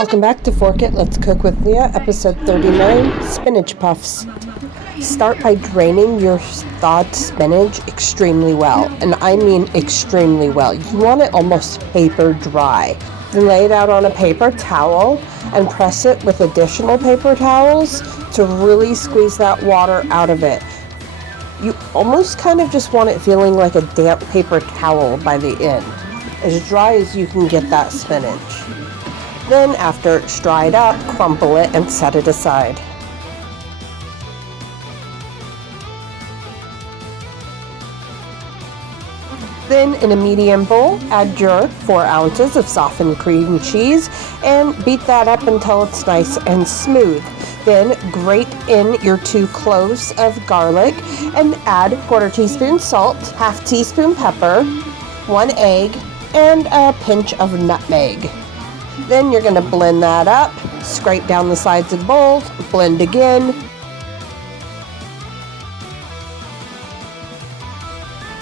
Welcome back to Fork It, Let's Cook with Leah, episode 39, Spinach Puffs. Start by draining your thawed spinach extremely well, and I mean extremely well. You want it almost paper dry. Then lay it out on a paper towel and press it with additional paper towels to really squeeze that water out of it. You almost kind of just want it feeling like a damp paper towel by the end. As dry as you can get that spinach. Then, after it's dried up, crumble it and set it aside. Then, in a medium bowl, add your 4 ounces of softened cream cheese and beat that up until it's nice and smooth. Then, grate in your 2 cloves of garlic and add 1/4 teaspoon salt, 1/2 teaspoon pepper, 1 egg, and a pinch of nutmeg. Then you're going to blend that up, scrape down the sides of the bowl, blend again.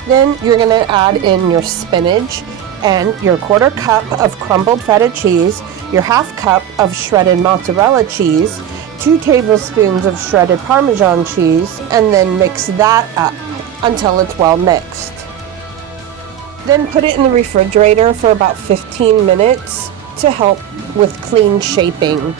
Then you're going to add in your spinach and your 1/4 cup of crumbled feta cheese, your 1/2 cup of shredded mozzarella cheese, 2 tablespoons of shredded Parmesan cheese, and then mix that up until it's well mixed. Then put it in the refrigerator for about 15 minutes to help with clean shaping.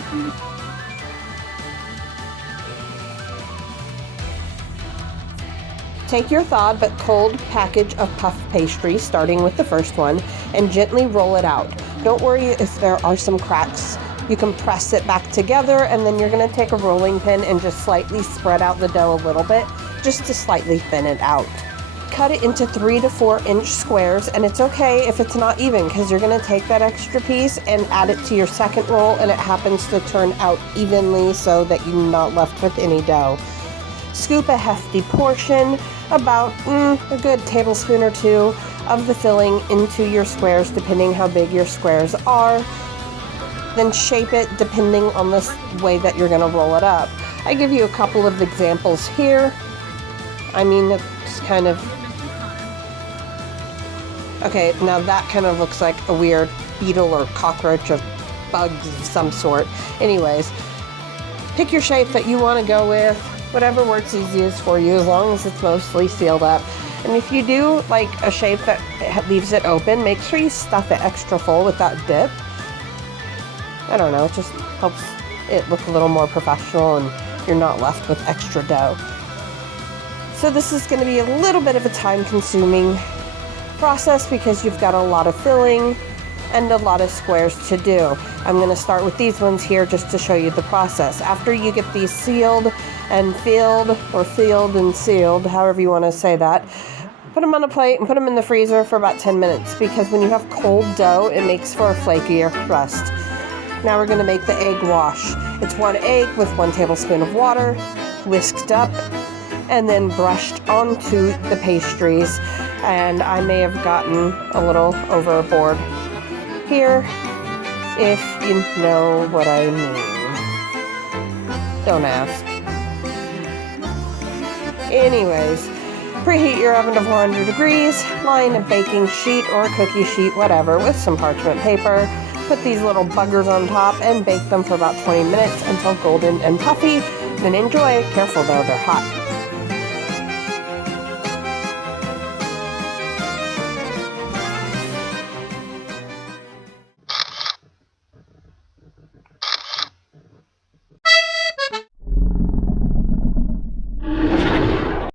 Take your thawed but cold package of puff pastry, starting with the first one, and gently roll it out. Don't worry if there are some cracks. You can press it back together, and then you're going to take a rolling pin and just slightly spread out the dough a little bit, just to slightly thin it out. Cut it into 3 to 4 inch squares, and it's okay if it's not even, because you're going to take that extra piece and add it to your second roll, and it happens to turn out evenly so that you're not left with any dough. Scoop a hefty portion, about a good tablespoon or 2 of the filling into your squares, depending how big your squares are. Then shape it depending on the way that you're going to roll it up. I give you a couple of examples here. I mean, it's kind of... Okay, now that kind of looks like a weird beetle or cockroach or bug of some sort. Anyways, pick your shape that you want to go with, whatever works easiest for you, as long as it's mostly sealed up. And if you do like a shape that leaves it open, make sure you stuff it extra full with that dip. I don't know, it just helps it look a little more professional and you're not left with extra dough. So this is going to be a little bit of a time-consuming process because you've got a lot of filling and a lot of squares to do. I'm going to start with these ones here just to show you the process. After you get these sealed and filled, or filled and sealed, however you want to say that, put them on a plate and put them in the freezer for about 10 minutes because when you have cold dough, it makes for a flakier crust. Now we're going to make the egg wash. It's 1 egg with 1 tablespoon of water, whisked up, and then brushed onto the pastries. And I may have gotten a little overboard here, if you know what I mean. Don't ask. Anyways, preheat your oven to 400 degrees, line a baking sheet or a cookie sheet, whatever, with some parchment paper. Put these little buggers on top and bake them for about 20 minutes until golden and puffy. Then enjoy. Careful though, they're hot.